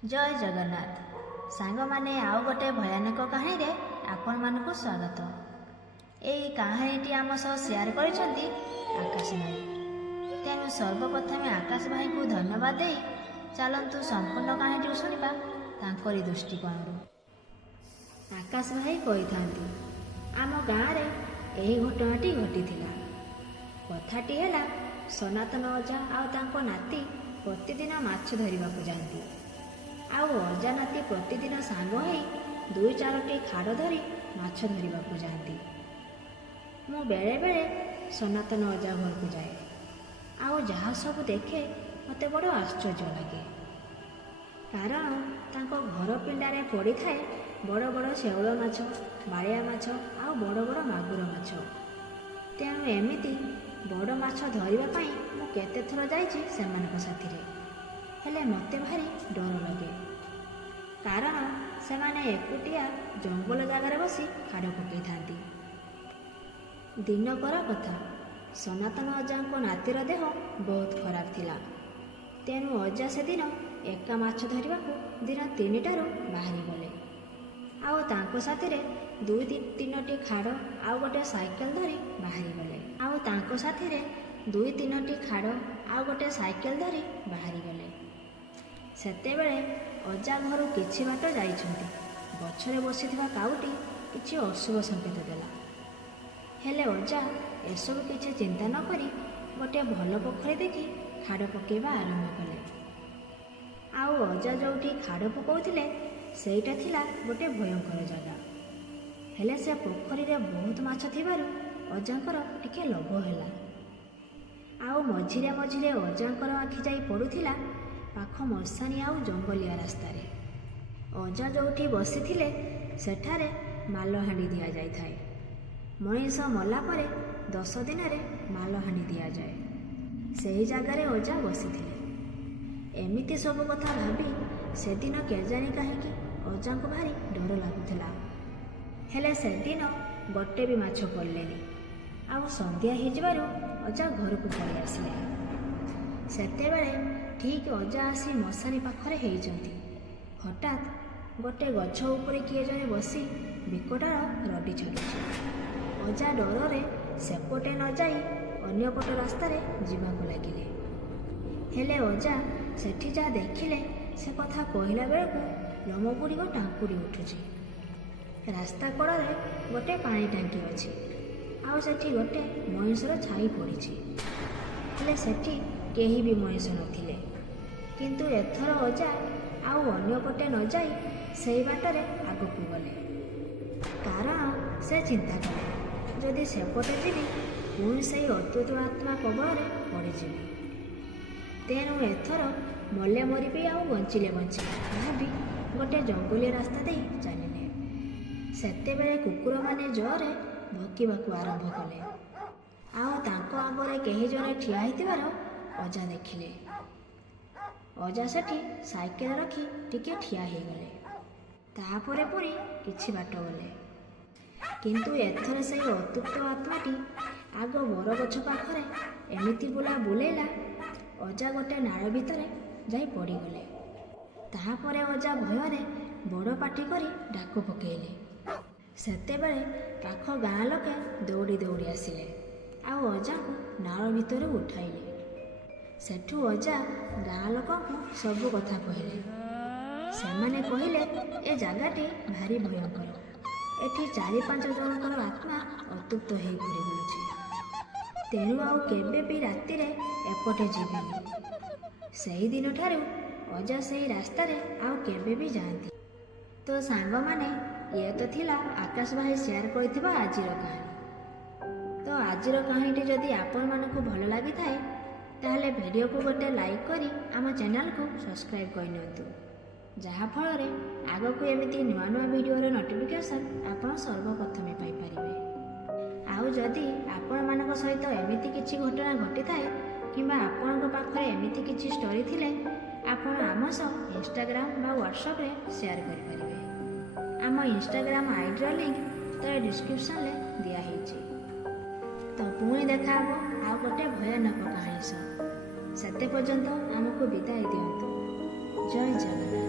जय जगन्नाथ सांग माने आउ गोटे भयानक कहानी रे आपण मानकु स्वागत। एई कहानीटी आम सह शेयर करिसेंती आकाश भाई। तेणु सर्वप्रथमे आकाश भाई को धन्यवाद दे चलतु संपूर्ण कहानी शुणा तांकरी दृष्टिकोण। आकाश भाई कही आम गाँव में यही घटनाटी घटीथिला। कथाटी है सनातन अजा आउ नाती प्रतिदिन माछ धरिबा को जाती। आउ अजा नाती प्रतिदिन सांग होई 2-4टी खाड़ धरी माछ धरिबा को जाती। मु बेले बेले सनातन अजा घर को जाए। आउ जहाँ सब देखे मते बड़ आश्चर्य लगे, कारण तांको घर पिंडारे पड़ी थाए बड़ बड़ शेउल माछ, बालिया माछ आउ बड़ बड़ मागुर माछ। तेणु एमिति बड़ माछ धरिबा पई मु केते थर जाइछि सेमानक साथिरे, हेले मते भारी डर लगे, कारण सेमाने एकुटिया जंगल जगार बसी खाड़ पकई थांती। दिनकर कथा, सनातन अजाको नातीर देह बहुत खराब थिला। तेणु अजा से दिन एका माछ धरिबाकू दिन 3टारू बाहरी गले। आउ तांको साथिरे 2-3टी खाड़ आउ गोटे साइकेल धरी बाहरी गले। आउ तांको साथिरे 2-3टी खाड़ आउ गोटे साइकेल धरी बाहरी गले। सेतेबेले अजा घर किछि बाट जाइछन्ति। गछरे बसिथिबा काउटी किछि अशुभ संकेत देला। हेले अजा एसबु किछि चिंता न करी गोटे भल पोखरी देखि खाड़ पकेबा आरंभ कले। आउ अजा जोठी खाड़ पकाउथिले सेटा थिला गोटे भयंकर जगह। हेले से पोखरी रे बहुत माछ थिबारु अजांकर टिके लोभ होला। आउ मझिरे मझिरे अजांकर आखि जाई पड़ुथिला पाख मशानी आउ जंगलिया रास्ता रे। अजा जोठी बसिथिले सेठारे मालहांडी दिया जाय थाए। मनीष मला परे 10 दिन रे मालहांडी दिया जाए। सेही जगारे अजा बसिथिले। एमिति सब कथा भाबी से दिन केजानी काहेकि अजांको भारी डर लागुथिला। हेले से दिन गोटे भी माछ पड़लेनी। आउ संध्या हो जिबारु अजा घर को पळि आसिले। सेतेबेले ठीक अजा आसी मशानी पाखरे हेइचंती। हठात गोटे गछ उपरे किए जने बसी बिकटार रडी छाड़ुछि। अजा डर सेपटे न जाई अन्य पट रास्ता रे जीवाको लागिले। हेले अजा सेठी जा देखिले से कथा कहला बेलू लोम गुड़िक टांकुरी उठुछि। रास्ता कड़े गोटे पानी टांकी अच्छी। आउ सेठी गोटे मनीषर छाई पड़ी। हेले सेठी केही भी मनीष नथिले। किंतु एथर अजा आउ अन्य पटे न जाई सेई बाटरे आगकू गले, कारण से चिंता कले जदि सेपटे जीवी पुणी से अद्भुत आत्मा कबल पड़ीजी। तेणु एथर मले मरबी आउ बंचिले बंचिले भाभी गोटे जंगली रास्ता दे चलिले। सेतेबेले कुकुर माने जोरे भकिबाकू आरंभ कले। आउ तांको आगरे केही जने ठिया होइतिबार अजा देखिले। अजा सेठी साइकेल रखी टिके ठिया हो गले। तापरे पुरी किछि बाट गले, किंतु एथर से अतृप्त आत्माटी आग बरगछ पाखरे एमिति बुला बुलेला अजा गोटे नाଳ भितरे जाई पड़ीगले। ताहापरे अजा भୟରେ बड़ पाटी करी डाक पकेइले। सेतेबेले पाख गाँ लोके दौड़ी दौड़ी आसिले। आउ अजा को नाଳ भितर उठाइले। सेठू अजा गाँ लोक सब कथा कहले। सेमाने कहले ए जगाटी भारी भयंकर। एठी 4-5 जनकर आत्मा अतृप्त हो घूरी बुलुछि। तेणु आउ केबे भी राति रे एपटे जीवेनी। सेही दिन ठारू अजा सेही रास्ता रे आउ केबे भी जाती। तो सांग माने ये तो थिला आकाश भाई शेयर करथिबा आजिर कहानी। तो आजिर कहानीटी जदि आपण मानकु भल लागि थाए ताहले वीडियो को गोटे लाइक करी आम चैनल को सब्सक्राइब करनियंतु, जहा फल आग को एमिति नुआ नुआ वीडियोर नोटिफिकेशन आपण सर्वप्रथमे पाई परिबे। आउ जदि आपण मानक सहित एमिति किछि घटना घटी थाए किंबा आपणक पाखरे एमिति किछि स्टोरी थिले आपण आम सह इंस्टाग्राम बा व्हाट्सएप रे शेयर करि परिबे। आम इंस्टाग्राम आईडी लिंक तले डिस्क्रिप्शन ले दिया हेछि। तो पुणी देखा आ गोटे भयानक कहानी सह। सेते पर्यंत आमको विदाय दियंतु। जय जगन्नाथ।